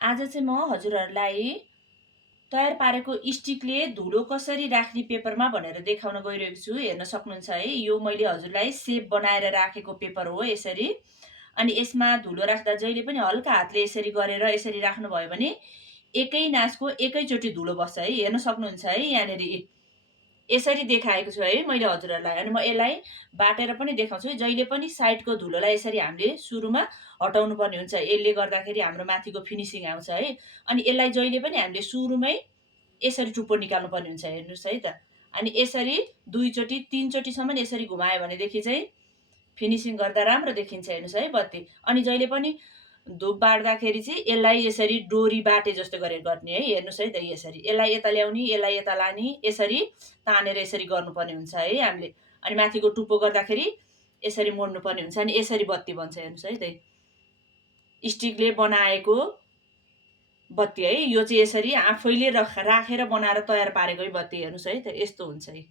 आज चाहिँ म हजुरहरूलाई तयार पारेको स्टिकले धुलो कसरी राख्ने पेपरमा भनेर देखाउन गइरहेको छु। हेर्न सक्नुहुन्छ है, यो मैले हजुरलाई सेप बनाएर राखेको पेपर हो यसरी। अनि यसमा धुलो राख्दा जहिले पनि हल्का हातले यसरी गरेर यसरी राख्नुभयो भने एकै नासको एकैचोटि धुलो बस्छ है। हेर्न सक्नुहुन्छ है, यहाँनिर यसरी देखाएको छु है मैले हजुरहरूलाई। अनि म यसलाई बाटेर पनि देखाउँछु। जहिले पनि साइडको धुलोलाई यसरी हामीले सुरुमा हटाउनु पर्ने हुन्छ। यसले गर्दाखेरि हाम्रो माथिको फिनिसिङ आउँछ है। अनि यसलाई जहिले पनि हामीले सुरुमै यसरी टुप्पो निकाल्नु पर्ने हुन्छ। हेर्नुहोस् है त। अनि यसरी 2 चोटि 3 चोटिसम्म यसरी घुमायो भनेदेखि चाहिँ फिनिसिङ गर्दा राम्रो देखिन्छ। हेर्नुहोस् है बत्ती। अनि जहिले पनि धूप बाट्दाखेरि चाहिँ यसलाई यसरी डोरी बाटे जस्तो गरेर गर्ने है। हेर्नुहोस् है त, यसरी यसलाई यता ल्याउने, यसलाई यता लाने, यसरी तानेर यसरी गर्नुपर्ने हुन्छ है हामीले। अनि माथिको टुप्पो गर्दाखेरि यसरी मोड्नुपर्ने हुन्छ। अनि यसरी बत्ती बन्छ। हेर्नुहोस् है त, स्टिकले बनाएको बत्ती है। यो चाहिँ यसरी आफैले राखेर बनाएर तयार पारेकै बत्ती। हेर्नुहोस् है त, यस्तो हुन्छ है।